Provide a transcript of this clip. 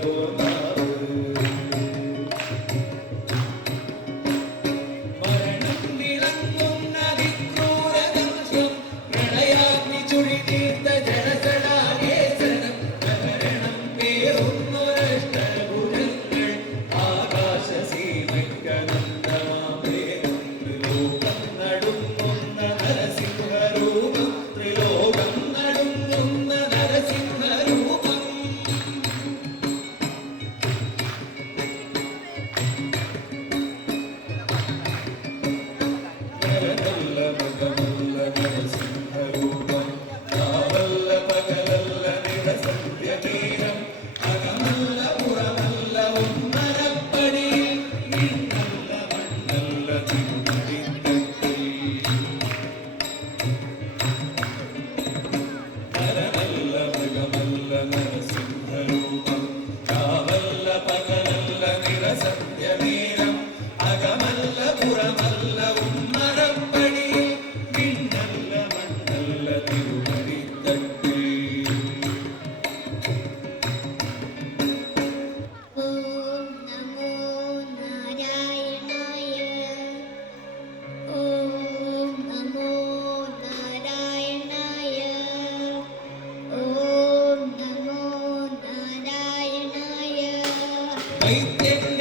যাবো না Ahí tienes.